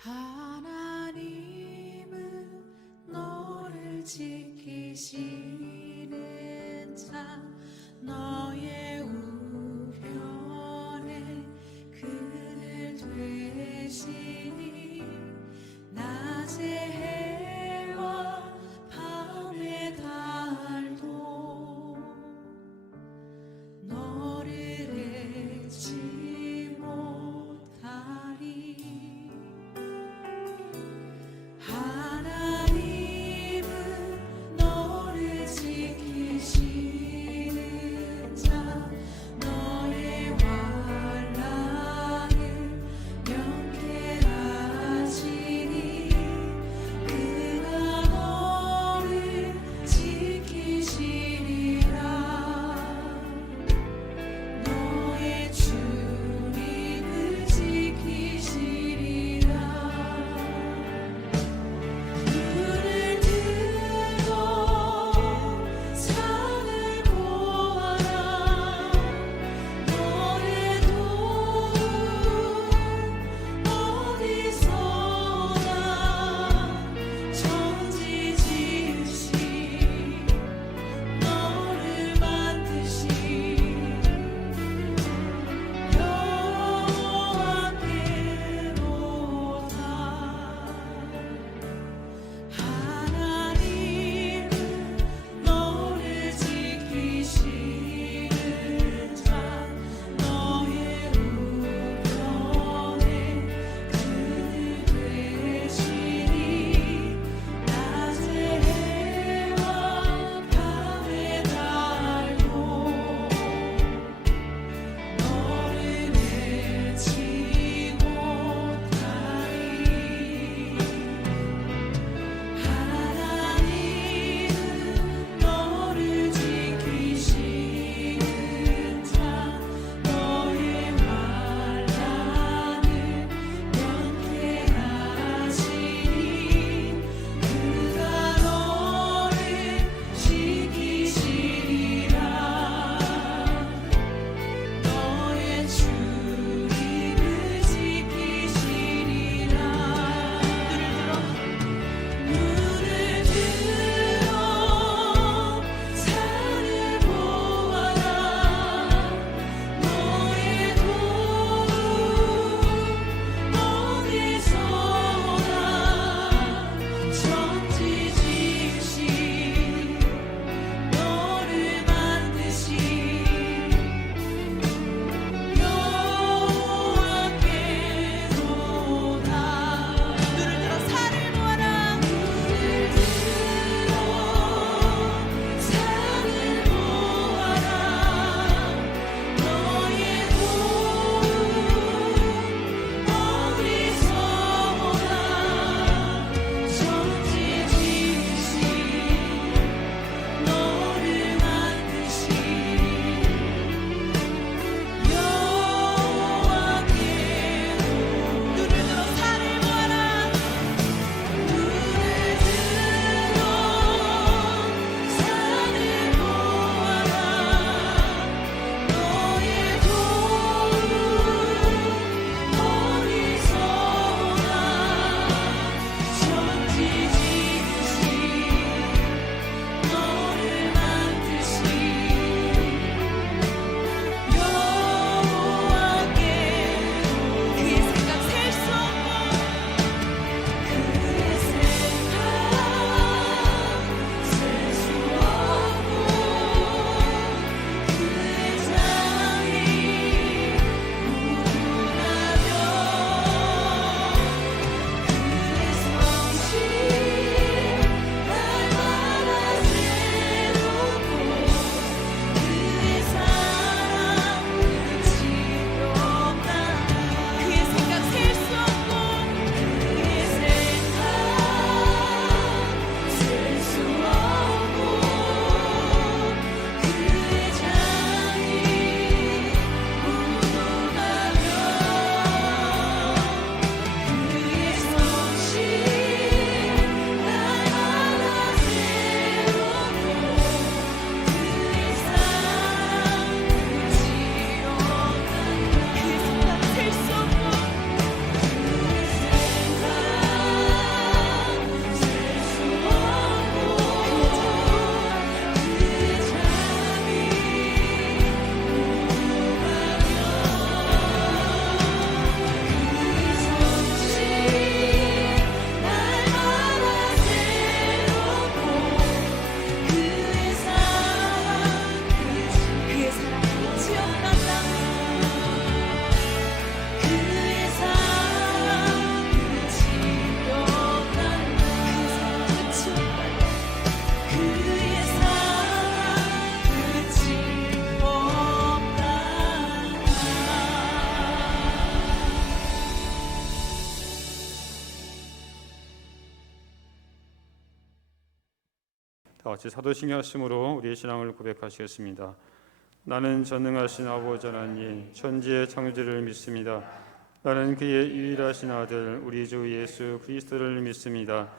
하나님은 너를 지키시는 자, 너의 우편에 그늘 되시니 낮의 해와 밤의 달도 너를 잊지 못하리. 하나님은 너를 다 같이 사도신경하심으로 우리의 신앙을 고백하시겠습니다. 나는 전능하신 아버지 하나님 천지의 창조주를 믿습니다. 나는 그의 유일하신 아들 우리 주 예수 그리스도를 믿습니다.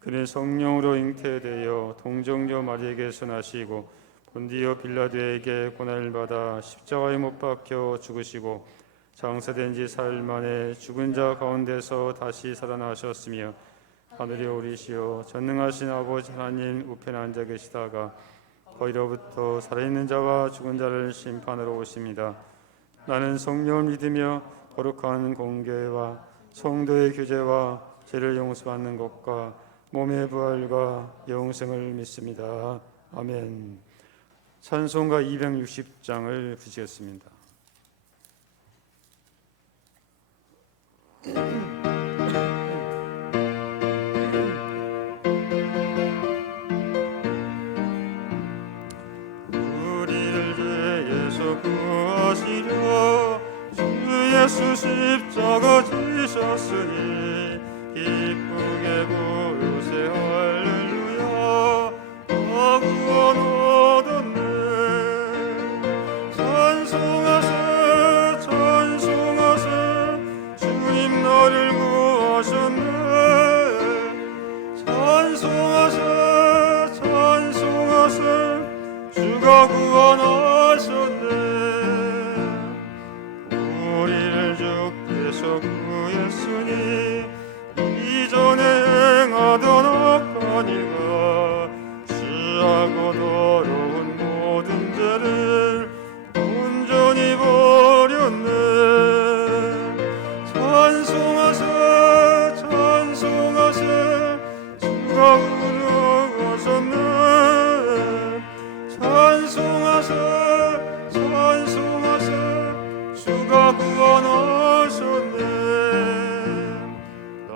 그는 성령으로 잉태되어 동정녀 마리에게서 나시고 본디오 빌라도에게 고난을 받아 십자가에 못 박혀 죽으시고 장사된 지 사흘 만에 죽은 자 가운데서 다시 살아나셨으며 하늘에 오르시어 전능하신 아버지 하나님 우편에 앉아 계시다가 거기로부터 살아있는 자와 죽은 자를 심판하러 오십니다. 나는 성령을 믿으며 거룩한 공교회와 성도의 교제와 죄를 용서받는 것과 몸의 부활과 영생을 믿습니다. 아멘. 찬송가 260장을 부르시겠습니다. 구하시려 주 예수 십자가 지셨으니 기쁘게 부르세 할렐루야 다 구원 얻었네. 찬송하세 찬송하세 주님 나를 구하셨네. 찬송하세 찬송하세 주가 구원하셨네. 우리를 주께서 구했으니 이전에 행하던 악한 일과 취하고 더러운 모든 죄를 온전히 버렸네. 찬송하세 찬송하세 주가 구원하셨네. 찬송하세 찬송하세 주가 구원하셨네.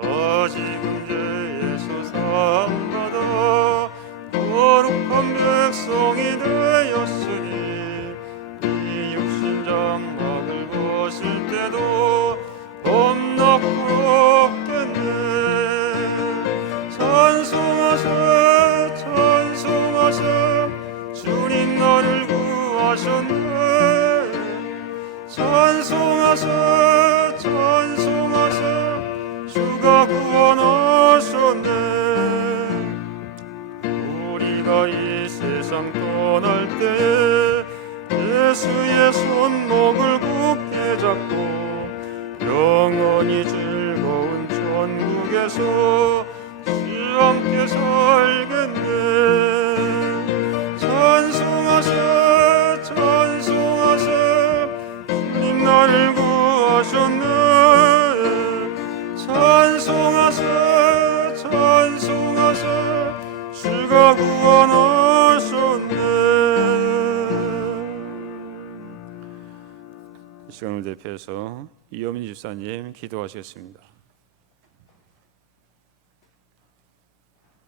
나 지금 죄에서 사함받아 거룩한 백성이 되었으니 이 육신 장막을 벗을 때도 겁나 부럽겠네. 찬송하세 찬송하세 주님 나를 구하셨네. 찬송하세 찬송하세 주가 구원하셨네. 우리가 이 세상 떠날 때에 예수의 손목을 굳게 잡고 영원히 즐거운 천국에서 주와 함께 살겠네. 찬송하세 찬송하세 주님 나를 구하셨네. 찬송하세 찬송하세 주가 구원하셨네. 이 시간을 대표해서 이여민 집사님 기도하시겠습니다.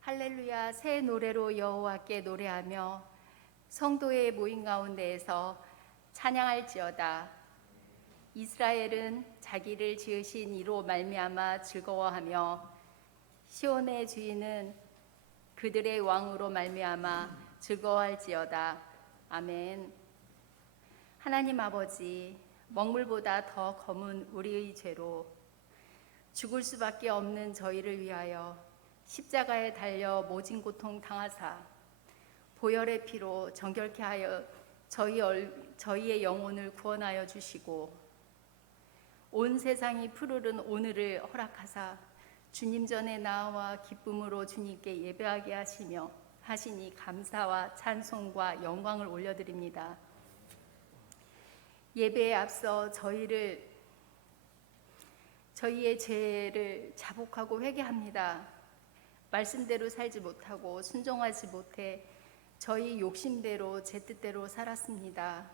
할렐루야. 새 노래로 여호와께 노래하며 성도의 모임 가운데에서 찬양할지어다. 이스라엘은 자기를 지으신 이로 말미암아 즐거워하며 시온의 주인은 그들의 왕으로 말미암아 즐거워할지어다. 아멘. 하나님 아버지, 먹물보다 더 검은 우리의 죄로 죽을 수밖에 없는 저희를 위하여 십자가에 달려 모진 고통 당하사 보혈의 피로 정결케 하여 저희의 영혼을 구원하여 주시고 온 세상이 푸르른 오늘을 허락하사 주님 전에 나와 기쁨으로 주님께 예배하게 하시니 감사와 찬송과 영광을 올려드립니다. 예배에 앞서 저희의 죄를 자복하고 회개합니다. 말씀대로 살지 못하고 순종하지 못해 저희 욕심대로 제 뜻대로 살았습니다.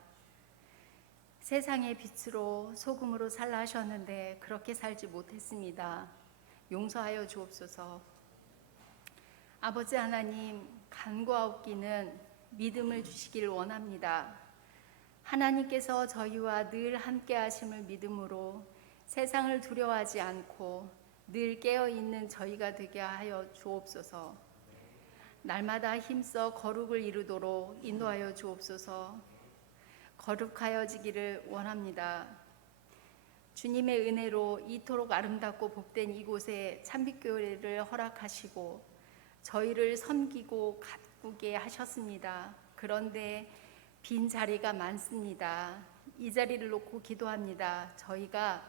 세상의 빛으로 소금으로 살라 하셨는데 그렇게 살지 못했습니다. 용서하여 주옵소서. 아버지 하나님, 간구하옵기는 믿음을 주시길 원합니다. 하나님께서 저희와 늘 함께 하심을 믿음으로 세상을 두려워하지 않고 늘 깨어있는 저희가 되게 하여 주옵소서. 날마다 힘써 거룩을 이루도록 인도하여 주옵소서. 거룩하여지기를 원합니다. 주님의 은혜로 이토록 아름답고 복된 이곳에 참빛교회를 허락하시고 저희를 섬기고 가꾸게 하셨습니다. 그런데 빈 자리가 많습니다. 이 자리를 놓고 기도합니다. 저희가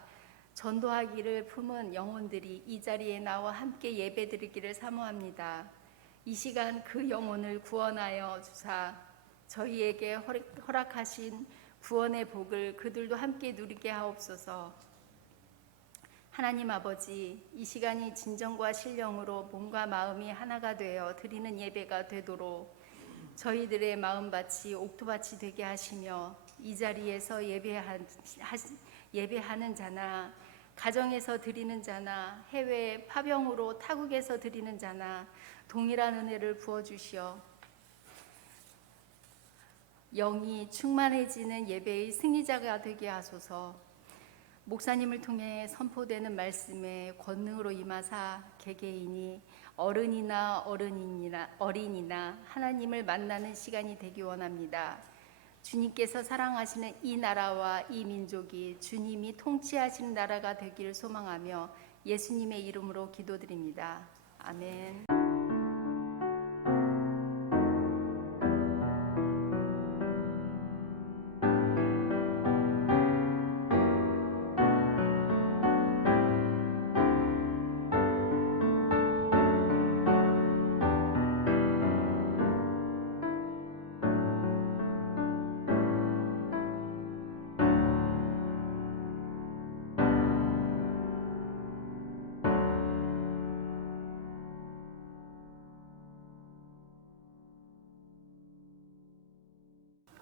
전도하기를 품은 영혼들이 이 자리에 나와 함께 예배드리기를 사모합니다. 이 시간 그 영혼을 구원하여 주사 저희에게 허락하신 구원의 복을 그들도 함께 누리게 하옵소서. 하나님 아버지, 이 시간이 진정과 신령으로 몸과 마음이 하나가 되어 드리는 예배가 되도록 저희들의 마음밭이 옥토밭이 되게 하시며 이 자리에서 예배하는 자나 가정에서 드리는 자나 해외 파병으로 타국에서 드리는 자나 동일한 은혜를 부어주시어 영이 충만해지는 예배의 승리자가 되게 하소서. 목사님을 통해 선포되는 말씀에 권능으로 임하사 개개인이 어른이나 어린이나 하나님을 만나는 시간이 되기 원합니다. 주님께서 사랑하시는 이 나라와 이 민족이 주님이 통치하시는 나라가 되기를 소망하며 예수님의 이름으로 기도드립니다. 아멘.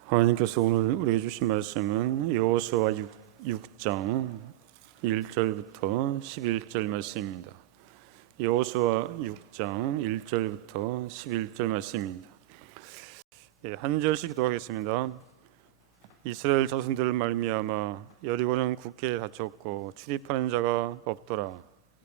하나님께서 오늘 우리에게 주신 말씀은 여호수아 6장 1절부터 11절 말씀입니다. 여호수아 6장 1절부터 11절 말씀입니다. 한 절씩 기도하겠습니다. 이스라엘 자손들 말미암아 여리고는 굳게 닫혔고 출입하는 자가 없더라.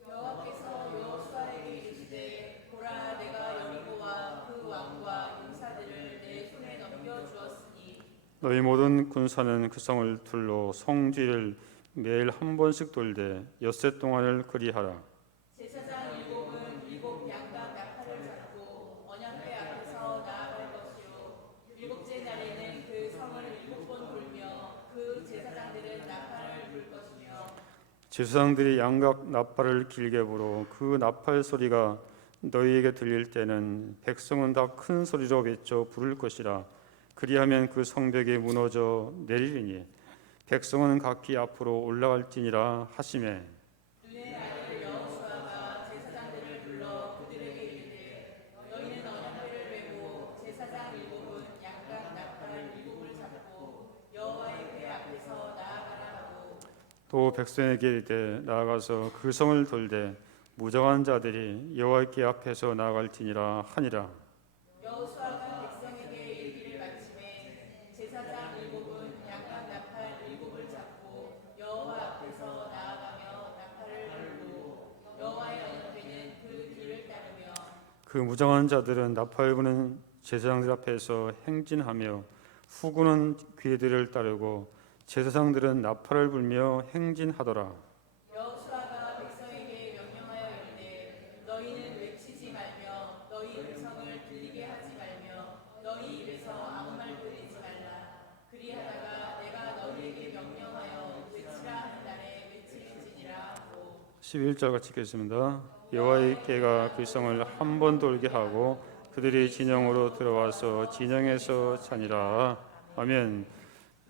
여호와께서 여호수아에게 이르시되 보라 내가 여리고와 그 왕과 용사들을 내 손에 넘겨 주었으니 너희 모든 군사는 그 성을 둘러 성 뒤를 매일 한 번씩 돌되 엿새 동안을 그리하라. 제사장 일곱은 일곱 양각 나팔을 잡고 언약궤 앞에서 나아갈 것이요 일곱째 날에는 그 성을 일곱 번 돌며 그 제사장들은 나팔을 불 것이며 제사장들이 양각 나팔을 길게 불어 그 나팔 소리가 너희에게 들릴 때는 백성은 다 큰 소리로 외쳐 부를 것이라. 그리하면 그 성벽이 무너져 내리리니 백성은 각기 앞으로 올라갈지니라 하시매. 눈의 아들 여호수아가 제사장들을 불러 그들에게 이르되 너희는 언약궤를 메고 제사장 일곱은 양각 나팔 일곱을 잡고 여호와의 궤 앞에서 나아가라 하고 또 백성에게 이르되 나아가서 그 성을 돌되 무장한 자들이 여호와께 앞에서 나아갈지니라 하니라. 여호수아가 백성에게 이르기를 마침에 제사장 일곱은 양각 나팔 일곱을 잡고 여호와 앞에서 나아가며 나팔을 불고 여호와의 언약궤는 그 뒤를 따르며 그 무장한 자들은 나팔 부는 제사장들 앞에서 행진하며 후군은 귀들을 따르고 제사장들은 나팔을 불며 행진하더라. 여호수아가 백성에게 명령하여 이르되 너희는 외치지 말며 너희 음성을 들리게 하지 말며 너희 입에서 아무 말도 내지 말라. 그리하다가 내가 너희에게 명령하여 외치라 하는 날에 외칠지니라 하고 11절 같이 읽겠습니다. 여호와의 궤가 그 성을 한 번 돌게 하고 그들이 진영으로 들어와서 진영에서 자니라. 아멘.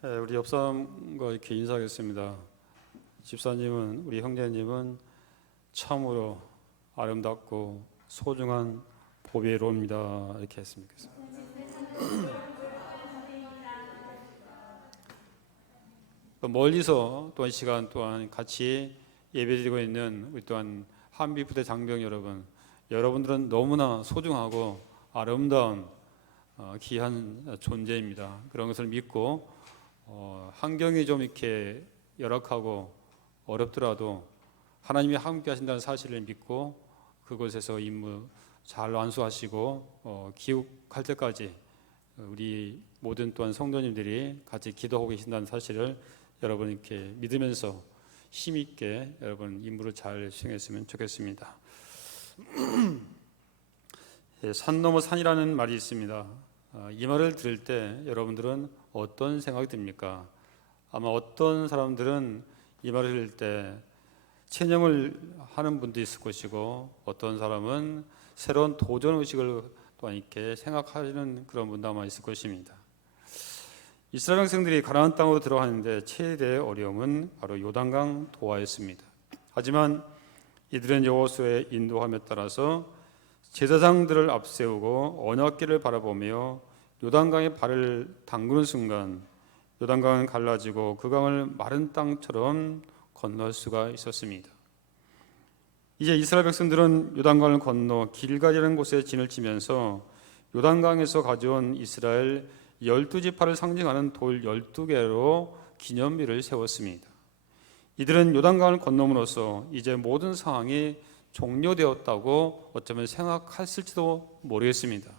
우리 옆 사람과 이렇게 인사하겠습니다. 집사님은, 우리 형제님은 참으로 아름답고 소중한 보배로입니다. 이렇게 했으면 좋겠습니다. 또 멀리서 또한 시간 또한 같이 예배드리고 있는 우리 또한 한비부대 장병 여러분, 여러분들은 너무나 소중하고 아름다운 귀한 존재입니다. 그런 것을 믿고 환경이 좀 이렇게 열악하고 어렵더라도 하나님이 함께 하신다는 사실을 믿고 그곳에서 임무 잘 완수하시고 귀국할 때까지 우리 모든 또한 성도님들이 같이 기도하고 계신다는 사실을 여러분 이렇게 믿으면서 힘있게 여러분 임무를 잘 수행했으면 좋겠습니다. 산 넘어 산이라는 말이 있습니다. 이 말을 들을 때 여러분들은 어떤 생각이 듭니까? 아마 어떤 사람들은 이 말을 들을 때 체념을 하는 분도 있을 것이고, 어떤 사람은 새로운 도전 의식을 또한 이렇게 생각하는 그런 분도 아마 있을 것입니다. 이스라엘 백성들이 가나안 땅으로 들어가는데 최대의 어려움은 바로 요단강 도하였습니다. 하지만 이들은 여호수아의 인도함에 따라서 제사장들을 앞세우고 언약궤를 바라보며 요단강에 발을 담그는 순간 요단강은 갈라지고 그 강을 마른 땅처럼 건널 수가 있었습니다. 이제 이스라엘 백성들은 요단강을 건너 길갈이라는 곳에 진을 치면서 요단강에서 가져온 이스라엘 12지파를 상징하는 돌 12개로 기념비를 세웠습니다. 이들은 요단강을 건너므로써 이제 모든 상황이 종료되었다고 어쩌면 생각했을지도 모르겠습니다.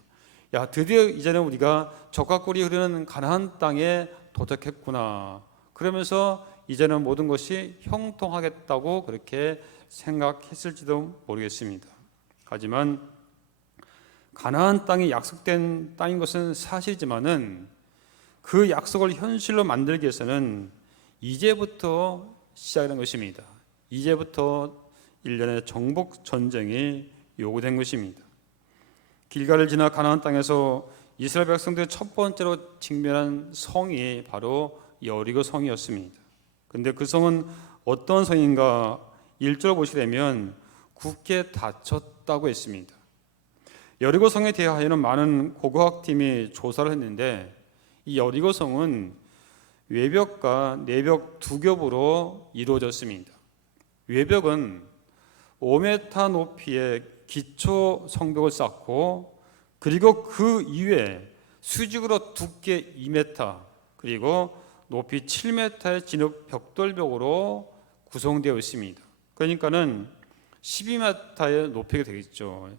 야, 드디어 이제는 우리가 적과 꿀이 흐르는 가나안 땅에 도착했구나. 그러면서 이제는 모든 것이 형통하겠다고 그렇게 생각했을지도 모르겠습니다. 하지만 가나안 땅이 약속된 땅인 것은 사실이지만은 그 약속을 현실로 만들기 위해서는 이제부터 시작하는 것입니다. 이제부터 일련의 정복 전쟁이 요구된 것입니다. 길갈을 지나 가나안 땅에서 이스라엘 백성들이 첫 번째로 직면한 성이 바로 여리고 성이었습니다. 근데 그 성은 어떤 성인가 1절 보시게 되면 굳게 닫혔다고 했습니다. 여리고 성에 대하여는 많은 고고학팀이 조사를 했는데 이 여리고 성은 외벽과 내벽 두 겹으로 이루어졌습니다. 외벽은 5m 높이의 기초 성벽을 쌓고 그리고 그 이외에 수직으로 두께 2m 그리고 높이 7m의 진흙 벽돌벽으로 구성되어 있습니다. 그러니까는 12m의 높이가 되겠죠.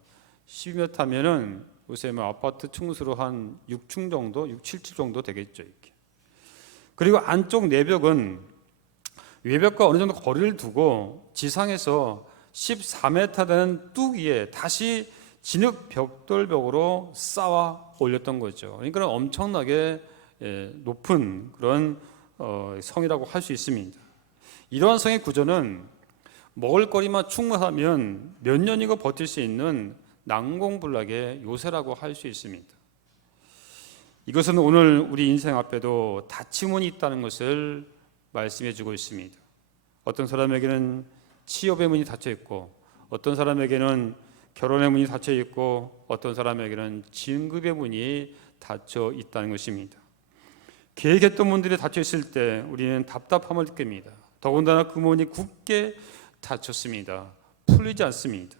12m면은 요새 뭐 아파트 층수로 한 6층 정도, 6, 7층 정도 되겠죠. 이렇게. 그리고 안쪽 내벽은 외벽과 어느 정도 거리를 두고 지상에서 14m 되는 뚝 위에 다시 진흙 벽돌벽으로 쌓아 올렸던 거죠. 그러니까 엄청나게 높은 그런 성이라고 할 수 있습니다. 이러한 성의 구조는 먹을거리만 충분하면 몇 년이고 버틸 수 있는 난공불락의 요새라고 할 수 있습니다. 이것은 오늘 우리 인생 앞에도 닫힘문이 있다는 것을 말씀해 주고 있습니다. 어떤 사람에게는 취업의 문이 닫혀 있고, 어떤 사람에게는 결혼의 문이 닫혀 있고, 어떤 사람에게는 진급의 문이 닫혀 있다는 것입니다. 계획했던 문들이 닫혀 있을 때 우리는 답답함을 느낍니다. 더군다나 그 문이 굳게 닫혔습니다. 풀리지 않습니다.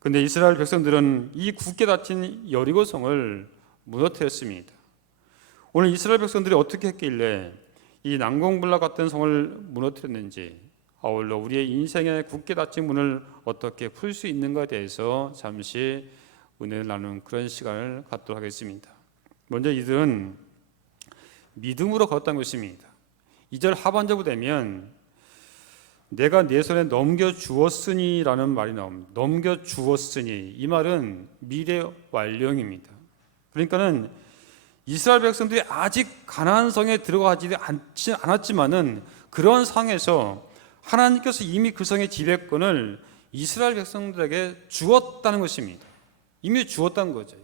그런데 이스라엘 백성들은 이 굳게 닫힌 여리고성을 무너뜨렸습니다. 오늘 이스라엘 백성들이 어떻게 했길래 이 난공불락 같은 성을 무너뜨렸는지, 아울러 우리의 인생의 굳게 닫힌 문을 어떻게 풀 수 있는가에 대해서 잠시 은혜를 나누는 그런 시간을 갖도록 하겠습니다. 먼저 이들은 믿음으로 걸었다는 것입니다. 2절 하반절부 되면 내가 내 손에 넘겨주었으니라는 말이 나옵니다. 넘겨주었으니, 이 말은 미래 완료형입니다. 그러니까는 이스라엘 백성들이 아직 가나안 성에 들어가지 않았지만은 그런 상에서 하나님께서 이미 그 성의 지배권을 이스라엘 백성들에게 주었다는 것입니다. 이미 주었다는 거죠.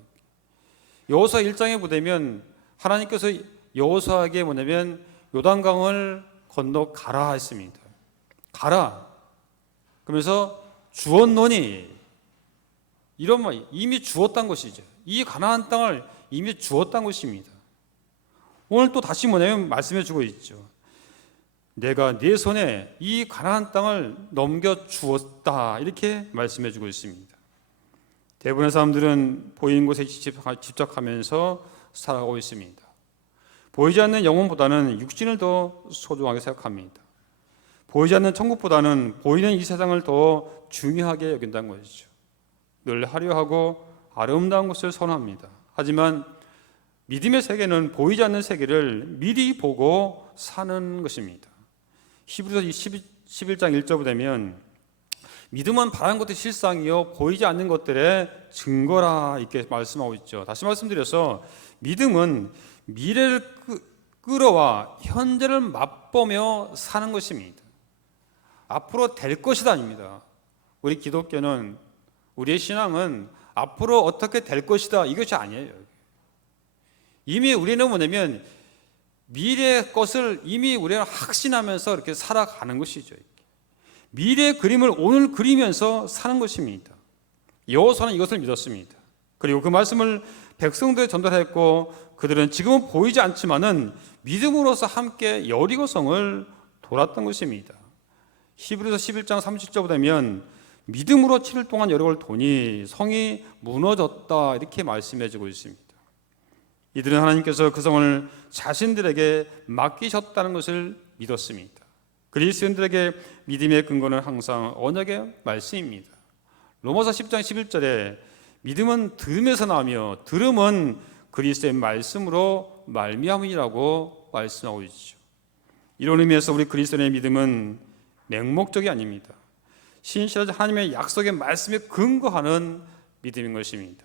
여호수아 1장에 보면 하나님께서 여호수아에게 뭐냐면 요단강을 건너 가라 했습니다. 가라. 그러면서 주었노니, 이런 말, 이미 주었다는 것이죠. 이 가나안 땅을 이미 주었다는 것입니다. 오늘 또 다시 뭐냐면 말씀해 주고 있죠. 내가 네 손에 이 가나안 땅을 넘겨 주었다, 이렇게 말씀해 주고 있습니다. 대부분의 사람들은 보이는 곳에 집착하면서 살아가고 있습니다. 보이지 않는 영혼보다는 육신을 더 소중하게 생각합니다. 보이지 않는 천국보다는 보이는 이 세상을 더 중요하게 여긴다는 것이죠. 늘 화려하고 아름다운 것을 선호합니다. 하지만 믿음의 세계는 보이지 않는 세계를 미리 보고 사는 것입니다. 히브리서 11장 1절에 보면 믿음은 바라는 것들이 실상이요 보이지 않는 것들의 증거라 이렇게 말씀하고 있죠. 다시 말씀드려서 믿음은 미래를 끌어와 현재를 맛보며 사는 것입니다. 앞으로 될 것이다 아닙니다. 우리 기독교는, 우리의 신앙은 앞으로 어떻게 될 것이다 이것이 아니에요. 이미 우리는 뭐냐면 미래의 것을 이미 우리가 확신하면서 이렇게 살아가는 것이죠. 미래의 그림을 오늘 그리면서 사는 것입니다. 여호수아는 이것을 믿었습니다. 그리고 그 말씀을 백성들에 전달했고 그들은 지금은 보이지 않지만은 믿음으로서 함께 여리고성을 돌았던 것입니다. 히브리서 11장 30절 보면 믿음으로 7일 동안 여리고를 도니 성이 무너졌다 이렇게 말씀해주고 있습니다. 이들은 하나님께서 그 성을 자신들에게 맡기셨다는 것을 믿었습니다. 그리스도인들에게 믿음의 근거는 항상 언약의 말씀입니다. 로마서 10장 11절에 믿음은 들음에서 나며 들음은 그리스도의 말씀으로 말미암이라고 말씀하고 있죠. 이런 의미에서 우리 그리스도인의 믿음은 맹목적이 아닙니다. 신실하신 하나님의 약속의 말씀에 근거하는 믿음인 것입니다.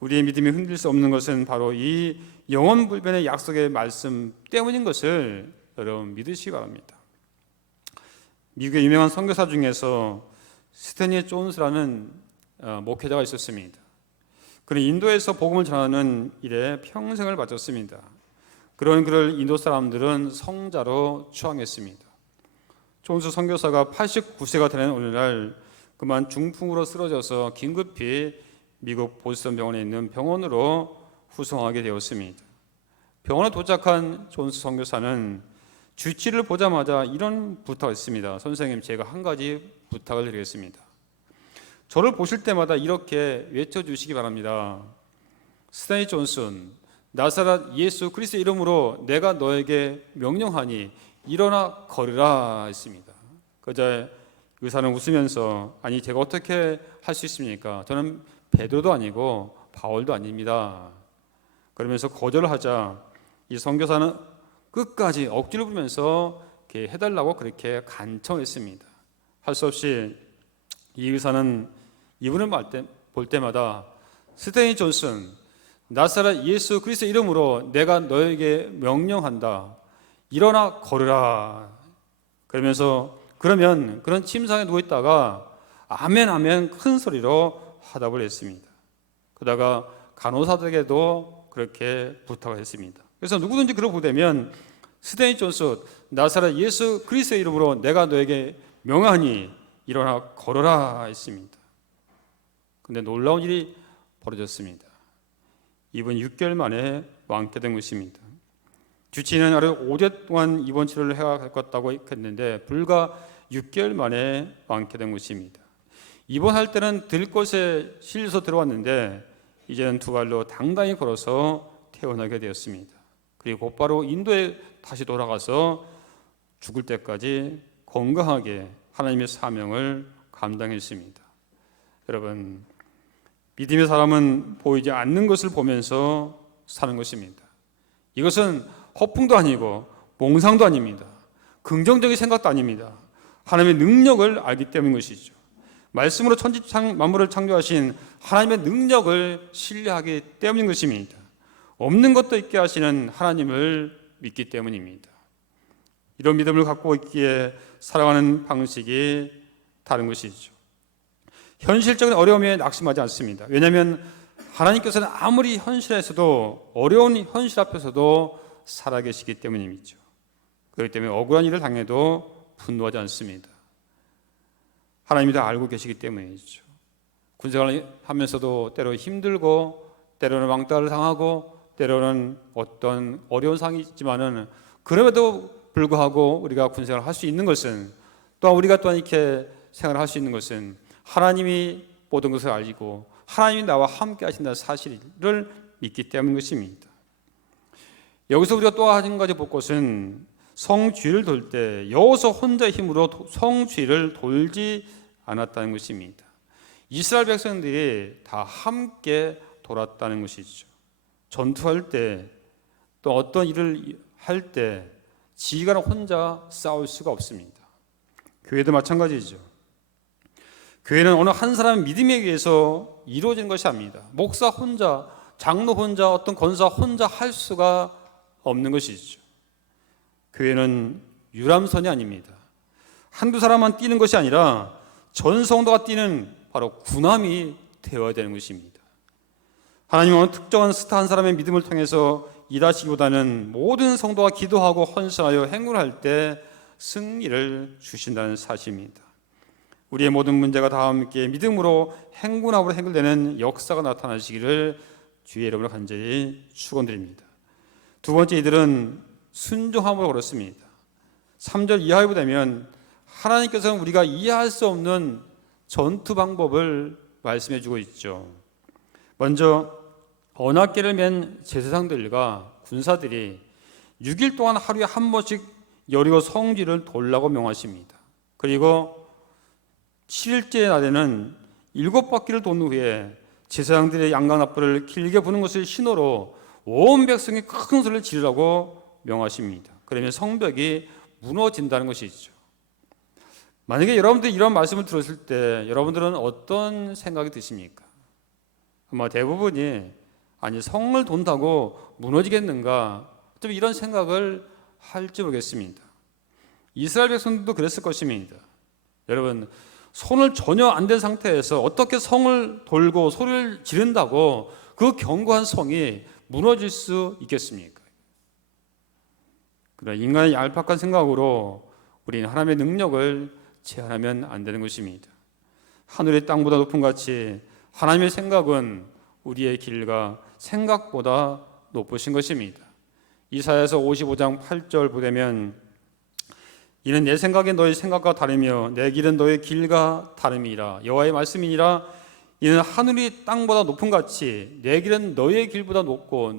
우리의 믿음이 흔들릴 수 없는 것은 바로 이 영원불변의 약속의 말씀 때문인 것을 여러분 믿으시기 바랍니다. 미국의 유명한 선교사 중에서 스탠리 존스라는 목회자가 있었습니다. 그는 인도에서 복음을 전하는 일에 평생을 바쳤습니다. 그런 그를 인도 사람들은 성자로 추앙했습니다. 존스 선교사가 89세가 되는 오늘날 그만 중풍으로 쓰러져서 긴급히 미국 보스턴 병원에 있는 병원으로 후송하게 되었습니다. 병원에 도착한 존스 선교사는 주치를 보자마자 이런 부탁을 했습니다. 선생님, 제가 한 가지 부탁을 드리겠습니다. 저를 보실 때마다 이렇게 외쳐주시기 바랍니다. 스탠리 존슨, 나사렛 예수 그리스도의 이름으로 내가 너에게 명령하니 일어나 걸으라 했습니다. 그자 의사는 웃으면서 아니 제가 어떻게 할 수 있습니까? 저는 베드로도 아니고 바울도 아닙니다. 그러면서 거절을 하자 이 선교사는 끝까지 억지를 부리면서 이렇게 해달라고 그렇게 간청했습니다. 할 수 없이 이 의사는 이분을 볼 때마다 스탠리 존슨, 나사렛 예수 그리스도의 이름으로 내가 너에게 명령한다. 일어나 걸으라. 그러면서 그러면 그런 침상에 누워있다가 아멘 아멘 큰 소리로 화답을 했습니다. 그러다가 간호사들에게도 그렇게 부탁을 했습니다. 그래서 누구든지 그러고 되면 스탠리 존슨, 나사렛 예수 그리스도의 이름으로 내가 너에게 명하니 일어나 걸어라 했습니다. 근데 놀라운 일이 벌어졌습니다. 이번 6개월 만에 완쾌된 것입니다. 주치의는 하루 5대 동안 입원 치료를 해야 할 것 같다고 했는데 불과 6개월 만에 완쾌된 것입니다. 입원할 때는 들것에 실려서 들어왔는데 이제는 두 발로 당당히 걸어서 태어나게 되었습니다. 그리고 곧바로 인도에 다시 돌아가서 죽을 때까지 건강하게 하나님의 사명을 감당했습니다. 여러분, 믿음의 사람은 보이지 않는 것을 보면서 사는 것입니다. 이것은 허풍도 아니고 몽상도 아닙니다. 긍정적인 생각도 아닙니다. 하나님의 능력을 알기 때문인 것이죠. 말씀으로 천지 만물을 창조하신 하나님의 능력을 신뢰하기 때문인 것입니다. 없는 것도 있게 하시는 하나님을 믿기 때문입니다. 이런 믿음을 갖고 있기에 살아가는 방식이 다른 것이죠. 현실적인 어려움에 낙심하지 않습니다. 왜냐하면 하나님께서는 아무리 현실에서도 어려운 현실 앞에서도 살아계시기 때문이죠. 그렇기 때문에 억울한 일을 당해도 분노하지 않습니다. 하나님이 다 알고 계시기 때문이죠. 군생활을 하면서도 때로 힘들고 때로는 왕따를 당하고 때로는 어떤 어려운 상황이 있지만은 그럼에도 불구하고 우리가 군생활을 할 수 있는 것은 또한 우리가 또한 이렇게 생활을 할 수 있는 것은 하나님이 모든 것을 알고 하나님이 나와 함께 하신다는 사실을 믿기 때문인 것입니다. 여기서 우리가 또 한 가지 볼 것은 성쥐를 돌 때 여호수아 혼자의 힘으로 성쥐를 돌지 않았다는 것입니다. 이스라엘 백성들이 다 함께 돌았다는 것이죠. 전투할 때, 또 어떤 일을 할 때 지휘관은 혼자 싸울 수가 없습니다. 교회도 마찬가지죠. 교회는 어느 한 사람의 믿음에 의해서 이루어지는 것이 아닙니다. 목사 혼자, 장로 혼자, 어떤 권사 혼자 할 수가 없는 것이죠. 교회는 유람선이 아닙니다. 한두 사람만 뛰는 것이 아니라 전 성도가 뛰는 바로 군함이 되어야 되는 것입니다. 하나님은 어느 특정한 스타 한 사람의 믿음을 통해서 일하시기보다는 모든 성도가 기도하고 헌신하여 행군할 때 승리를 주신다는 사실입니다. 우리의 모든 문제가 다 함께 믿음으로 행군함으로 해결되는 역사가 나타나시기를 주의 이름으로 간절히 축원드립니다. 두 번째, 이들은 순종함으로 걸었습니다. 3절 이하에 보면 하나님께서는 우리가 이해할 수 없는 전투 방법을 말씀해 주고 있죠. 먼저 언약궤를 맨 제사장들과 군사들이 6일 동안 하루에 한 번씩 여리고 성지를 돌라고 명하십니다. 그리고 7일째 날에는 7바퀴를 돈 후에 제사장들의 양강나팔을 길게 부는 것을 신호로 온 백성이 큰 소리를 지르라고 명하십니다. 그러면 성벽이 무너진다는 것이죠. 만약에 여러분들이 이런 말씀을 들었을 때 여러분들은 어떤 생각이 드십니까? 아마 대부분이 아니 성을 돈다고 무너지겠는가, 좀 이런 생각을 할지 모르겠습니다. 이스라엘 백성들도 그랬을 것입니다. 여러분, 손을 전혀 안 댄 상태에서 어떻게 성을 돌고 소리를 지른다고 그 견고한 성이 무너질 수 있겠습니까? 그러나 인간의 얄팍한 생각으로 우리는 하나님의 능력을 제한하면 안 되는 것입니다. 하늘의 땅보다 높은 같이 하나님의 생각은 우리의 길과 생각보다 높으신 것입니다. 이사야서 55장 8절 보면 이는 내 생각이 너희 생각과 다르며 내 길은 너희 길과 다름이라. 여호와의 말씀이니라. 이는 하늘이 땅보다 높은 같이 내 길은 너희의 길보다 높고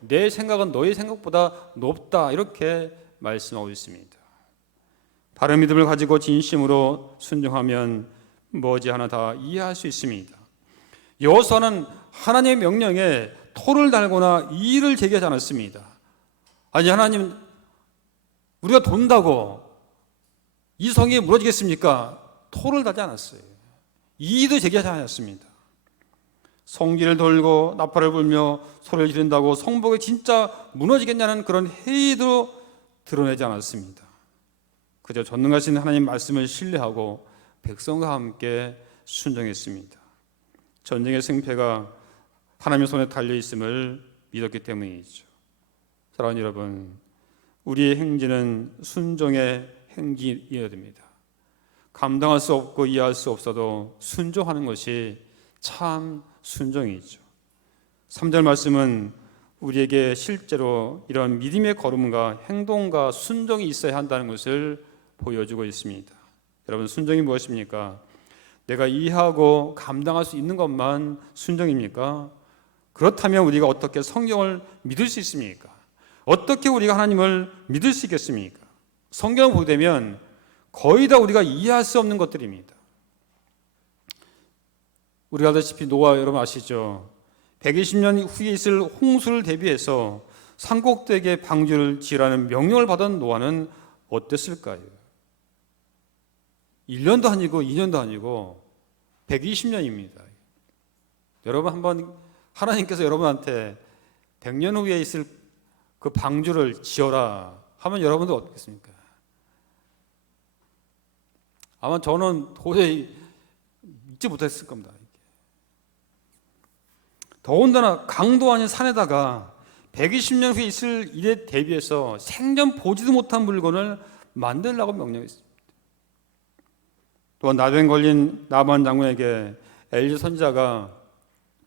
내 생각은 너희 생각보다 높다. 이렇게 말씀하고 있습니다. 바른 믿음을 가지고 진심으로 순종하면 머지않아 다 이해할 수 있습니다. 여호수아는 하나님의 명령에 토를 달거나 이의를 제기하지 않았습니다. 아니, 하나님, 우리가 돈다고 이 성이 무너지겠습니까? 토를 달지 않았어요. 이의도 제기하지 않았습니다. 성기를 돌고 나팔을 불며 소리를 지른다고 성벽이 진짜 무너지겠냐는 그런 회의도 드러내지 않았습니다. 그저 전능하신 하나님 말씀을 신뢰하고 백성과 함께 순종했습니다. 전쟁의 승패가 하나님의 손에 달려있음을 믿었기 때문이죠. 사랑하는 여러분, 우리의 행진은 순종의 행진이어야 됩니다. 감당할 수 없고 이해할 수 없어도 순종하는 것이 참 순종이죠. 3절 말씀은 우리에게 실제로 이런 믿음의 걸음과 행동과 순종이 있어야 한다는 것을 보여주고 있습니다. 여러분, 순종이 무엇입니까? 내가 이해하고 감당할 수 있는 것만 순종입니까? 그렇다면 우리가 어떻게 성경을 믿을 수 있습니까? 어떻게 우리가 하나님을 믿을 수 있겠습니까? 성경을 보게 되면 거의 다 우리가 이해할 수 없는 것들입니다. 우리가 알다시피 노아, 여러분 아시죠? 120년 후에 있을 홍수를 대비해서 산꼭대기에 방주를 지으라는 명령을 받은 노아는 어땠을까요? 1년도 아니고 2년도 아니고 120년입니다. 여러분, 한번 하나님께서 여러분한테 100년 후에 있을 그 방주를 지어라 하면 여러분들 어떻겠습니까? 아마 저는 도저히 믿지 못했을 겁니다. 더군다나 강도 아닌 산에다가 120년 후에 있을 일에 대비해서 생전 보지도 못한 물건을 만들라고 명령했습니다. 또한 나병 걸린 나만 장군에게 엘리 선지자가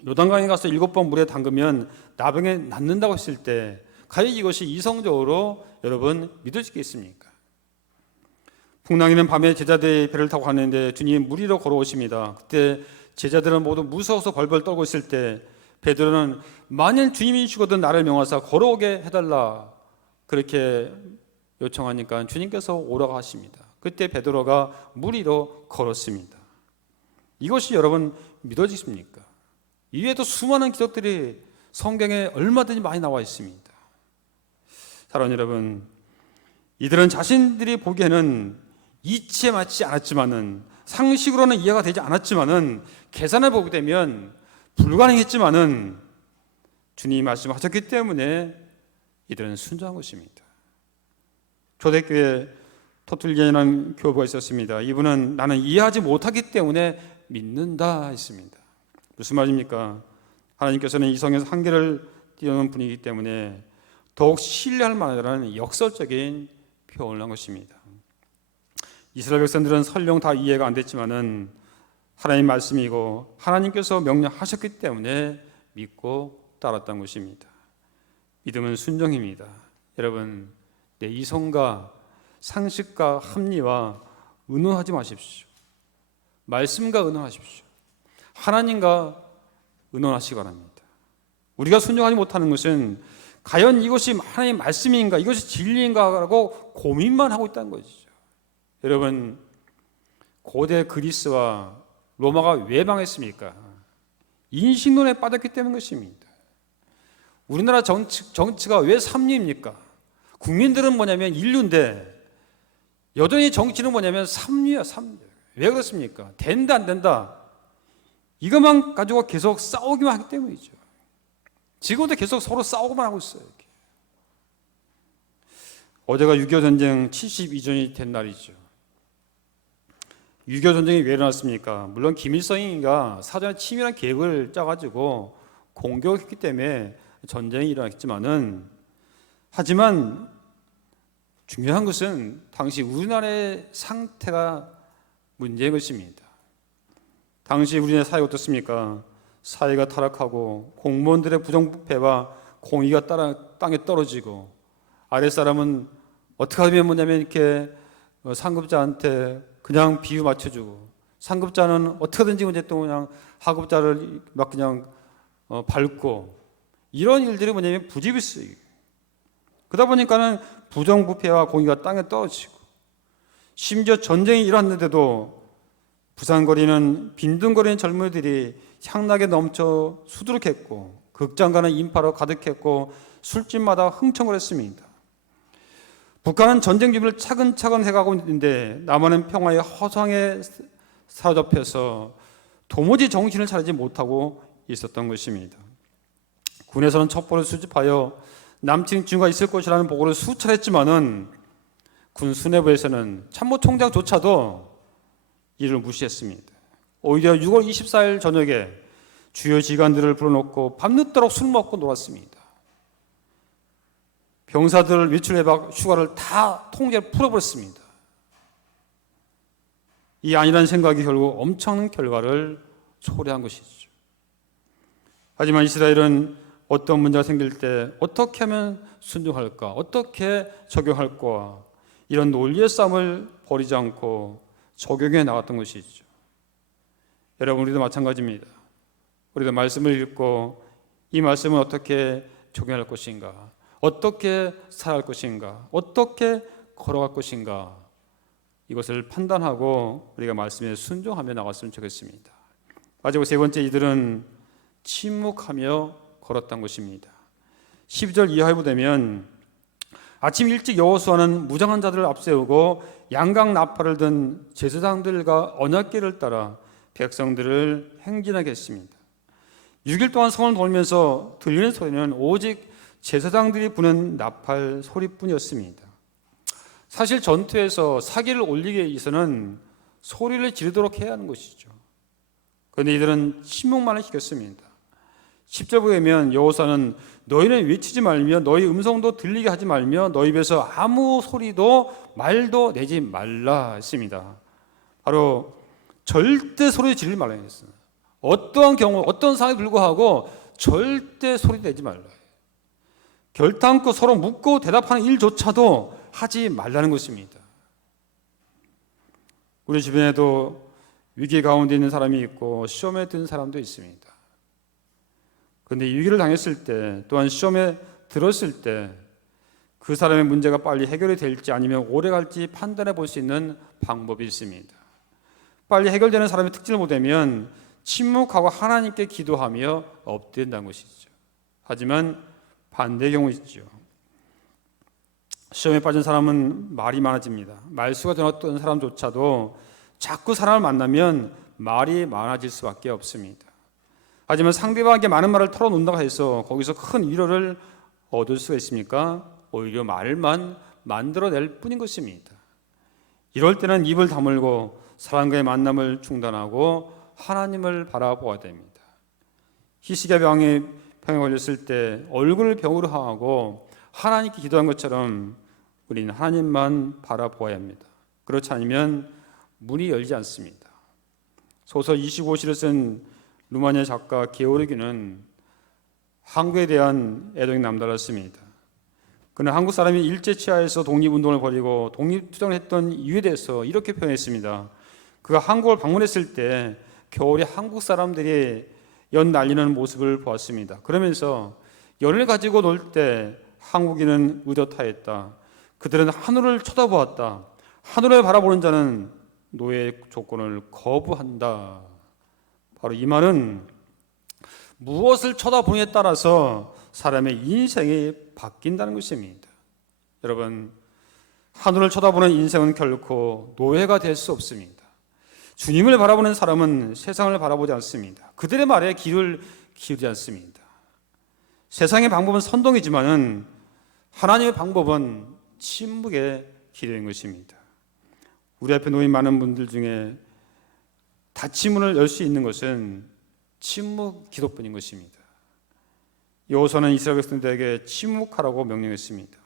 요단강에 가서 7번 물에 담그면 나병에 낫는다고 했을 때 과연 이것이 이성적으로 여러분 믿을 수 있겠습니까? 풍랑이는 밤에 제자들이 배를 타고 가는데 주님 물 위로 걸어오십니다. 그때 제자들은 모두 무서워서 벌벌 떨고 있을 때 베드로는 만일 주님이 죽어도 나를 명하사 걸어오게 해달라 그렇게 요청하니까 주님께서 오라고 하십니다. 그때 베드로가 물 위로 걸었습니다. 이것이 여러분 믿어지십니까? 이외에도 수많은 기적들이 성경에 얼마든지 많이 나와 있습니다. 사랑하는 여러분, 이들은 자신들이 보기에는 이치에 맞지 않았지만은, 상식으로는 이해가 되지 않았지만은, 계산해 보게 되면 불가능했지만은 주님이 말씀하셨기 때문에 이들은 순종한 것입니다. 초대교회 토툴리안이라는 교부가 있었습니다. 이분은 나는 이해하지 못하기 때문에 믿는다 했습니다. 무슨 말입니까? 하나님께서는 이 성에서 한계를 띄우는 분이기 때문에 더욱 신뢰할 만하다는 역설적인 표현을 한 것입니다. 이스라엘 백성들은 설령 다 이해가 안 됐지만은 하나님 말씀이고 하나님께서 명령하셨기 때문에 믿고 따랐던 것입니다. 믿음은 순종입니다. 여러분, 내 이성과 상식과 합리와 의논하지 마십시오. 말씀과 의논하십시오. 하나님과 의논하시기 바랍니다. 우리가 순종하지 못하는 것은 과연 이것이 하나님의 말씀인가, 이것이 진리인가라고 고민만 하고 있다는 것이죠. 여러분, 고대 그리스와 로마가 왜 망했습니까? 인식론에 빠졌기 때문인 것입니다. 우리나라 정치가 왜 삼류입니까? 국민들은 뭐냐면 인류인데 여전히 정치는 뭐냐면 삼류야, 삼류. 왜 그렇습니까? 된다 안 된다 이것만 가지고 계속 싸우기만 하기 때문이죠. 지금도 계속 서로 싸우고만 하고 있어요. 이렇게. 어제가 6.25 전쟁 72주년이 된 날이죠. 6.25 전쟁이 왜 일어났습니까? 물론 김일성이가 사전에 치밀한 계획을 짜가지고 공격했기 때문에 전쟁이 일어났지만은, 하지만 중요한 것은 당시 우리나라의 상태가 문제인 것입니다. 당시 우리나라 사회가 어떻습니까? 사회가 타락하고 공무원들의 부정부패와 공의가 땅에 떨어지고, 아랫사람은 어떻게 하면 뭐냐면 이렇게 상급자한테 그냥 비유 맞춰주고, 상급자는 어떻게든지 또 그냥 하급자를 막 그냥 밟고, 이런 일들이 뭐냐면 부지기수예요. 그러다 보니까는 부정부패와 공의가 땅에 떨어지고, 심지어 전쟁이 일어났는데도 부산거리는 빈둥거리는 젊은이들이 향락에 넘쳐 수두룩했고, 극장가는 인파로 가득했고, 술집마다 흥청거렸습니다. 북한은 전쟁 준비를 차근차근 해가고 있는데 남한은 평화의 허상에 사로잡혀서 도무지 정신을 차리지 못하고 있었던 것입니다. 군에서는 첩보를 수집하여 남친 증거가 있을 것이라는 보고를 수차례 했지만은 군 수뇌부에서는 참모총장조차도 이를 무시했습니다. 오히려 6월 24일 저녁에 주요 지휘관들을 불러놓고 밤늦도록 술 먹고 놀았습니다. 병사들 외출 외박 휴가를 다 통째로 풀어버렸습니다. 이 아니라는 생각이 결국 엄청난 결과를 초래한 것이죠. 하지만 이스라엘은 어떤 문제가 생길 때 어떻게 하면 순종할까, 어떻게 적용할까, 이런 논리의 싸움을 벌이지 않고 적용해 나갔던 것이죠. 여러분, 우리도 마찬가지입니다. 우리도 말씀을 읽고 이 말씀을 어떻게 적용할 것인가, 어떻게 살아갈 것인가, 어떻게 걸어갈 것인가, 이것을 판단하고 우리가 말씀에 순종하며 나갔으면 좋겠습니다. 마지막 세 번째, 이들은 침묵하며 걸었던 것입니다. 12절 이하에 보면 아침 일찍 여호수아는 무장한 자들을 앞세우고 양각 나팔을 든 제사장들과 언약궤를 따라 백성들을 행진하게 했습니다. 6일 동안 성을 돌면서 들리는 소리는 오직 제사장들이 부는 나팔 소리뿐이었습니다. 사실 전투에서 사기를 올리기 위해서는 소리를 지르도록 해야 하는 것이죠. 그런데 이들은 침묵만을 시켰습니다. 10절 보면 여호수아는 너희는 외치지 말며 너희 음성도 들리게 하지 말며 너희 입에서 아무 소리도 말도 내지 말라 했습니다. 바로 절대 소리 지르지 말라 했어요. 어떠한 경우, 어떤 상황에 불구하고 절대 소리 내지 말라. 결단코 서로 묻고 대답하는 일조차도 하지 말라는 것입니다. 우리 주변에도 위기 가운데 있는 사람이 있고 시험에 든 사람도 있습니다. 그런데 위기를 당했을 때, 또한 시험에 들었을 때 그 사람의 문제가 빨리 해결이 될지 아니면 오래 갈지 판단해 볼 수 있는 방법이 있습니다. 빨리 해결되는 사람의 특징을 보자면 침묵하고 하나님께 기도하며 엎드린다는 것이죠. 하지만 반대의 경우 있죠. 시험에 빠진 사람은 말이 많아집니다. 말수가 되었던 사람조차도 자꾸 사람을 만나면 말이 많아질 수밖에 없습니다. 하지만 상대방에게 많은 말을 털어놓는다고 해서 거기서 큰 위로를 얻을 수가 있습니까? 오히려 말만 만들어낼 뿐인 것입니다. 이럴 때는 입을 다물고 사람과의 만남을 중단하고 하나님을 바라보아야 됩니다. 히스기야 병에 걸렸을 때 얼굴을 병으로 하고 하나님께 기도한 것처럼 우리는 하나님만 바라보아야 합니다. 그렇지 않으면 문이 열지 않습니다. 소설 25시를 쓴 루마니아 작가 게오르기는 한국에 대한 애정이 남달랐습니다. 그는 한국 사람이 일제치하에서 독립운동을 벌이고 독립투쟁을 했던 이유에 대해서 이렇게 표현했습니다. 그가 한국을 방문했을 때 겨울에 한국 사람들이 연 날리는 모습을 보았습니다. 그러면서 연을 가지고 놀 때 한국인은 의젓하였다. 그들은 하늘을 쳐다보았다. 하늘을 바라보는 자는 노예의 조건을 거부한다. 바로 이 말은 무엇을 쳐다보느냐에 따라서 사람의 인생이 바뀐다는 것입니다. 여러분, 하늘을 쳐다보는 인생은 결코 노예가 될 수 없습니다. 주님을 바라보는 사람은 세상을 바라보지 않습니다. 그들의 말에 귀를 기울이지 않습니다. 세상의 방법은 선동이지만은 하나님의 방법은 침묵에 기도인 것입니다. 우리 앞에 놓인 많은 분들 중에 닫힌 문을 열 수 있는 것은 침묵 기도뿐인 것입니다. 여호수아는 이스라엘 백성들에게 침묵하라고 명령했습니다.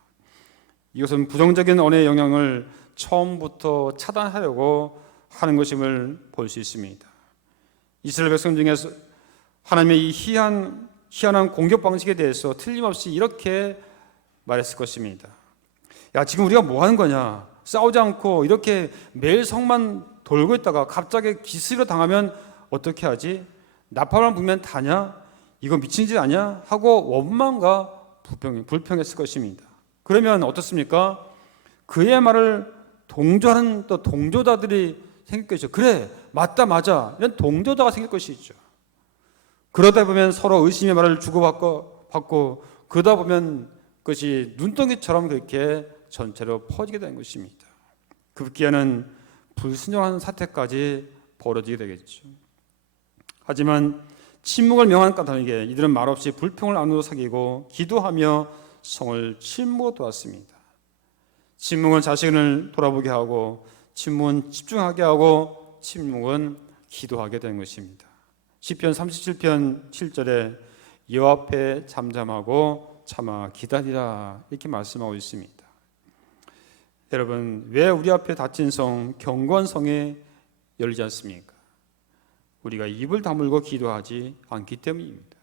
이것은 부정적인 언어의 영향을 처음부터 차단하려고 하는 것임을 볼 수 있습니다. 이스라엘 백성 중에서 하나님의 이 희한한 공격 방식에 대해서 틀림없이 이렇게 말했을 것입니다. 야, 지금 우리가 뭐 하는 거냐? 싸우지 않고 이렇게 매일 성만 돌고 있다가 갑자기 기습으로 당하면 어떻게 하지? 나팔만 불면 다냐? 이거 미친 짓 아니야? 하고 원망과 불평했을 것입니다. 그러면 어떻습니까? 그의 말을 동조하는 또 동조자들이 생길 것이죠. 그래, 맞다, 맞아. 이런 동조자가 생길 것이죠. 그러다 보면 서로 의심의 말을 주고받고 그러다 보면 그것이 눈덩이처럼 그렇게 전체로 퍼지게 되는 것입니다. 급기야는 불순종하는 사태까지 벌어지게 되겠죠. 하지만 침묵을 명한 까닭에 이들은 말없이 불평을 안으로 사귀고 기도하며 성을 침묵으로 돌았습니다. 침묵은 자신을 돌아보게 하고 침묵은 집중하게 하고 침묵은 기도하게 된 것입니다. 시편 37편 7절에 여호와 앞에 잠잠하고 참아 기다리라 이렇게 말씀하고 있습니다. 여러분, 왜 우리 앞에 닫힌 성, 경건 성에 열리지 않습니까? 우리가 입을 다물고 기도하지 않기 때문입니다.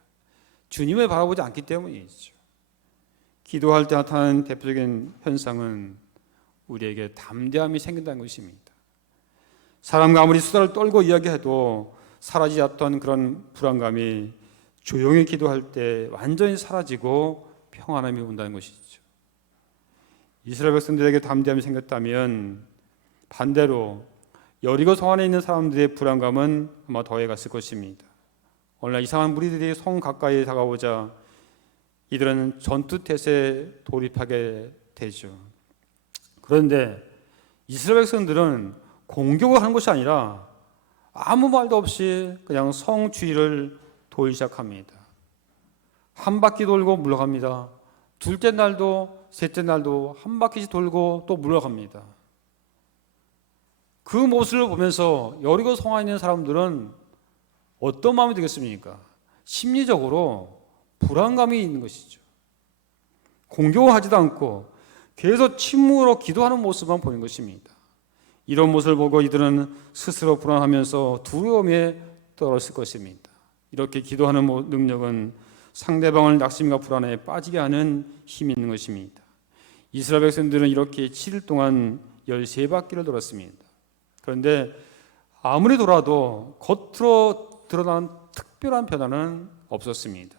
주님을 바라보지 않기 때문이죠. 기도할 때 나타나는 대표적인 현상은 우리에게 담대함이 생긴다는 것입니다. 사람과 아무리 수다를 떨고 이야기해도 사라지지 않던 그런 불안감이 조용히 기도할 때 완전히 사라지고 평안함이 온다는 것이죠. 이스라엘 백성들에게 담대함이 생겼다면 반대로 여리고 성 안에 있는 사람들의 불안감은 아마 더해갔을 것입니다. 오늘날 이상한 무리들이 성 가까이 다가오자 이들은 전투태세에 돌입하게 되죠. 그런데 이스라엘 백성들은 공격을 하는 것이 아니라 아무 말도 없이 그냥 성 주위를 돌기 시작합니다. 한 바퀴 돌고 물러갑니다. 둘째 날도 셋째 날도 한 바퀴씩 돌고 또 물러갑니다. 그 모습을 보면서 여리고 성 안에 있는 사람들은 어떤 마음이 되겠습니까? 심리적으로 불안감이 있는 것이죠. 공격을 하지도 않고 계속 침묵으로 기도하는 모습만 보는 것입니다. 이런 모습을 보고 이들은 스스로 불안하면서 두려움에 떨었을 것입니다. 이렇게 기도하는 능력은 상대방을 낙심과 불안에 빠지게 하는 힘이 있는 것입니다. 이스라엘 백성들은 이렇게 7일 동안 13바퀴를 돌았습니다. 그런데 아무리 돌아도 겉으로 드러난 특별한 변화는 없었습니다.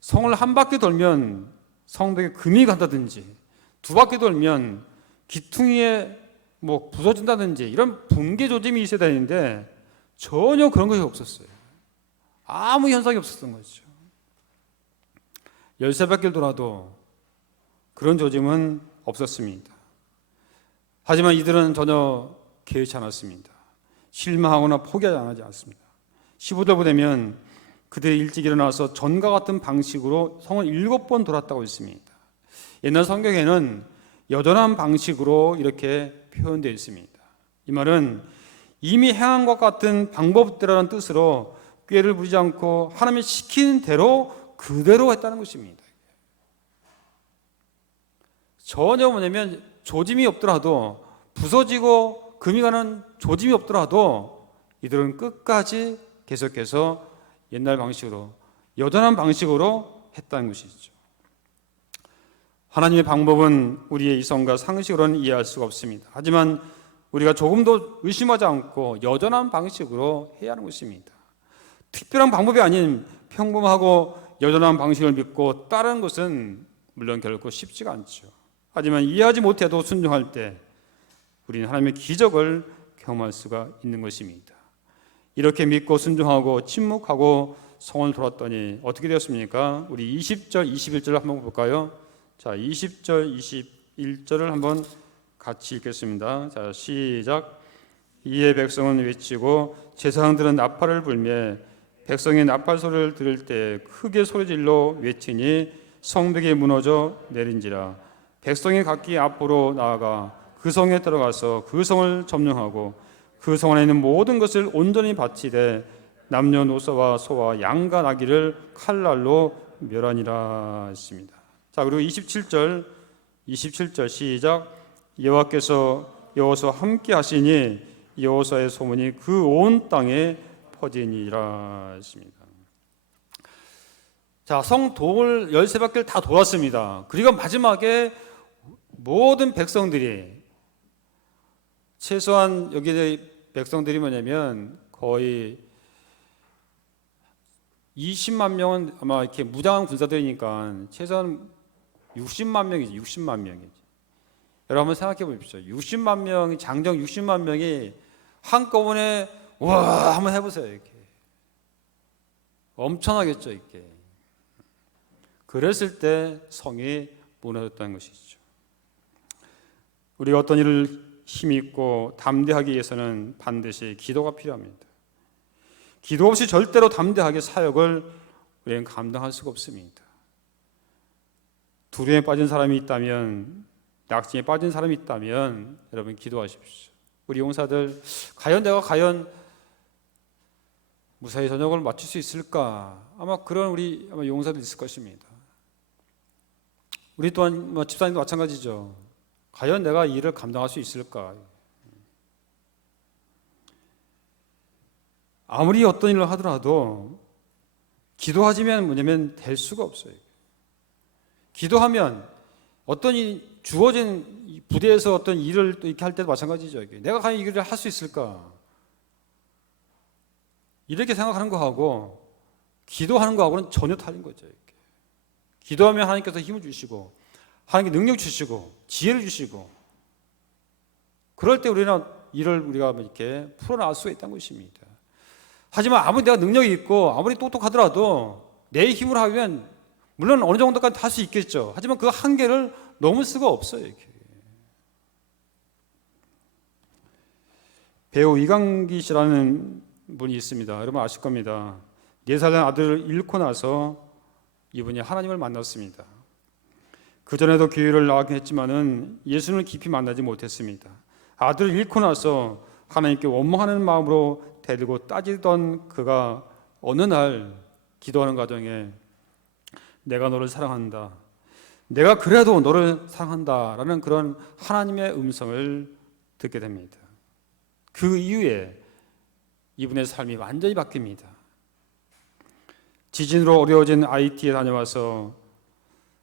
성을 한 바퀴 돌면 성벽에 금이 간다든지 두 바퀴 돌면 기퉁이에 뭐 부서진다든지 이런 붕괴 조짐이 있어야 되는데 전혀 그런 것이 없었어요. 아무 현상이 없었던 거죠. 열세 바퀴를 돌아도 그런 조짐은 없었습니다. 하지만 이들은 전혀 개의치 않았습니다. 실망하거나 포기하지 않습니다. 15절 보면 그들이 일찍 일어나서 전과 같은 방식으로 성을 7번 돌았다고 했습니다. 옛날 성경에는 여전한 방식으로 이렇게 표현되어 있습니다. 이 말은 이미 행한 것 같은 방법대로라는 뜻으로 꾀를 부리지 않고 하나님이 시키는 대로 그대로 했다는 것입니다. 전혀 뭐냐면 조짐이 없더라도 부서지고 금이 가는 조짐이 없더라도 이들은 끝까지 계속해서 옛날 방식으로 여전한 방식으로 했다는 것이죠. 하나님의 방법은 우리의 이성과 상식으로는 이해할 수가 없습니다. 하지만 우리가 조금도 의심하지 않고 여전한 방식으로 해야 하는 것입니다. 특별한 방법이 아닌 평범하고 여전한 방식을 믿고 따르는 것은 물론 결코 쉽지가 않죠. 하지만 이해하지 못해도 순종할 때 우리는 하나님의 기적을 경험할 수가 있는 것입니다. 이렇게 믿고 순종하고 침묵하고 성을 돌았더니 어떻게 되었습니까? 우리 20절, 21절을 한번 볼까요? 자, 20절, 21절을 한번 같이 읽겠습니다. 자, 시작. 이에 백성은 외치고 제사장들은 나팔을 불며 백성이 나팔 소리를 들을 때 크게 소리질러 외치니 성벽이 무너져 내린지라. 백성이 각기 앞으로 나아가 그 성에 들어가서 그 성을 점령하고 그 성 안에 있는 모든 것을 온전히 바치되 남녀노소와 소와 양과 나귀를 칼날로 멸하니라 했습니다. 자, 그리고 27절 시작. 여호와께서 여호수아와 함께 하시니 여호수아의 소문이 그 온 땅에 퍼지니라 했습니다. 자, 성 돌 13바퀴를 다 돌았습니다. 그리고 마지막에 모든 백성들이 최소한 여기 백성들이 뭐냐면 거의 20만 명은 아마 이렇게 무장한 군사들이니까 최소한 60만 명이지. 60만 명이지. 여러분 한번 생각해 보십시오. 60만 명이 장정 60만 명이 한꺼번에 와 한번 해보세요. 이렇게 엄청나겠죠. 이렇게 그랬을 때 성이 무너졌다는 것이죠. 우리가 어떤 일을 힘있고 담대하기 위해서는 반드시 기도가 필요합니다. 기도 없이 절대로 담대하게 사역을 우리는 감당할 수가 없습니다. 두려움에 빠진 사람이 있다면, 낙심에 빠진 사람이 있다면 여러분 기도하십시오. 우리 용사들 내가 과연 무사히 저녁을 마칠 수 있을까? 아마 그런 우리 용사들 있을 것입니다. 우리 또한 집사님도 마찬가지죠. 과연 내가 이 일을 감당할 수 있을까? 아무리 어떤 일을 하더라도 기도하지면 뭐냐면 될 수가 없어요. 기도하면 어떤 주어진 부대에서 어떤 일을 또 이렇게 할 때도 마찬가지죠. 내가 과연 이 일을 할 수 있을까? 이렇게 생각하는 거하고 기도하는 거하고는 전혀 다른 거죠. 이렇게. 기도하면 하나님께서 힘을 주시고 하나님께 능력 주시고 지혜를 주시고 그럴 때 우리가 이렇게 풀어나갈 수가 있다는 것입니다. 하지만 아무리 내가 능력이 있고 아무리 똑똑하더라도 내 힘으로 하면 물론 어느 정도까지 할 수 있겠죠. 하지만 그 한계를 넘을 수가 없어요. 이렇게. 배우 이강기 씨라는 분이 있습니다. 여러분 아실 겁니다. 4살 된 아들을 잃고 나서 이분이 하나님을 만났습니다. 그전에도 교회를 나가긴 했지만은 예수를 깊이 만나지 못했습니다. 아들을 잃고 나서 하나님께 원망하는 마음으로 데리고 따지던 그가 어느 날 기도하는 과정에 내가 너를 사랑한다. 내가 그래도 너를 사랑한다라는 그런 하나님의 음성을 듣게 됩니다. 그 이후에 이분의 삶이 완전히 바뀝니다. 지진으로 어려워진 IT에 다녀와서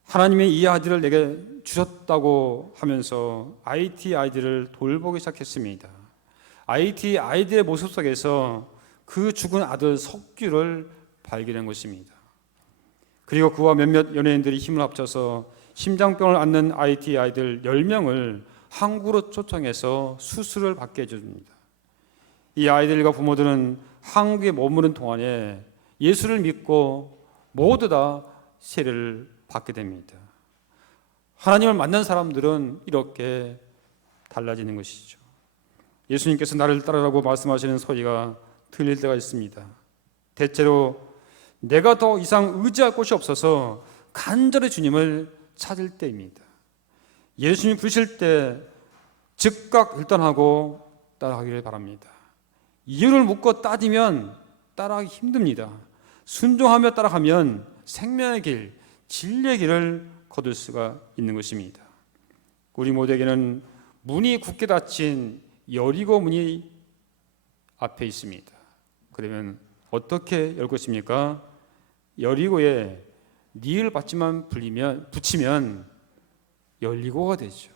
하나님이 이 아이들을 내게 주셨다고 하면서 IT 아이들을 돌보기 시작했습니다. IT 아이들의 모습 속에서 그 죽은 아들 석규를 발견한 것입니다. 그리고 그와 몇몇 연예인들이 힘을 합쳐서 심장병을 앓는 IT 아이들 10명을 항구로 초청해서 수술을 받게 해줍니다. 이 아이들과 부모들은 항구에 머무는 동안에 예수를 믿고 모두 다 세례를 받게 됩니다. 하나님을 만난 사람들은 이렇게 달라지는 것이죠. 예수님께서 나를 따르라고 말씀하시는 소리가 들릴 때가 있습니다. 대체로 내가 더 이상 의지할 곳이 없어서 간절히 주님을 찾을 때입니다. 예수님 부르실 때 즉각 일단하고 따라가기를 바랍니다. 이유를 묻고 따지면 따라가기 힘듭니다. 순종하며 따라가면 생명의 길, 진리의 길을 거둘 수가 있는 것입니다. 우리 모두에게는 문이 굳게 닫힌 여리고 문이 앞에 있습니다. 그러면 어떻게 열 것입니까? 여리고에 니을 받침만 붙이면 열리고가 되죠.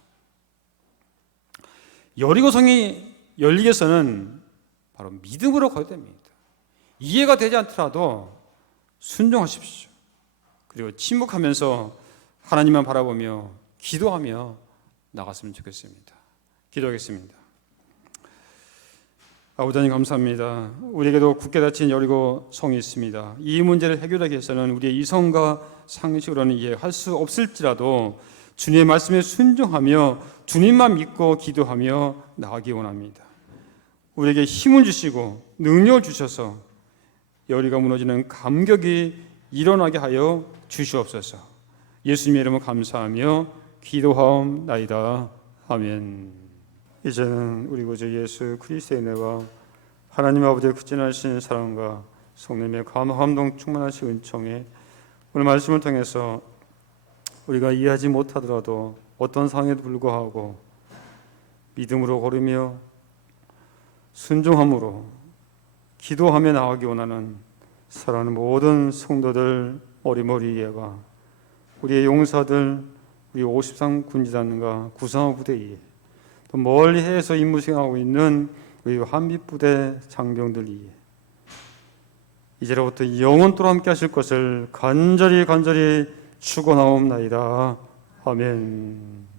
여리고성이 열리기 위해서는 바로 믿음으로 가야 됩니다. 이해가 되지 않더라도 순종하십시오. 그리고 침묵하면서 하나님만 바라보며 기도하며 나갔으면 좋겠습니다. 기도하겠습니다. 아버지 하나님 감사합니다. 우리에게도 굳게 닫힌 여리고 성이 있습니다. 이 문제를 해결하기 위해서는 우리의 이성과 상식으로는 이해할 수 없을지라도 주님의 말씀에 순종하며 주님만 믿고 기도하며 나가기 원합니다. 우리에게 힘을 주시고 능력을 주셔서 여리가 무너지는 감격이 일어나게 하여 주시옵소서. 예수님의 이름으로 감사하며 기도하옵나이다. 아멘. 이제는 우리 구주 예수 그리스도의 은혜와 하나님 아버지의 극진하신 사랑과 성령의 감동 충만하신 은총에 오늘 말씀을 통해서 우리가 이해하지 못하더라도 어떤 상황에도 불구하고 믿음으로 걸으며 순종함으로 기도하며 나가기 원하는 사랑하는 모든 성도들, 어리머리 예가 우리의 용사들, 우리 53 군지단과 구상호 부대 이해, 또 멀리 해에서 임무 수행하고 있는 우리 한빛부대 장병들 이해, 이제로부터 영원토록 함께 하실 것을 간절히 축원하옵나이다. 아멘.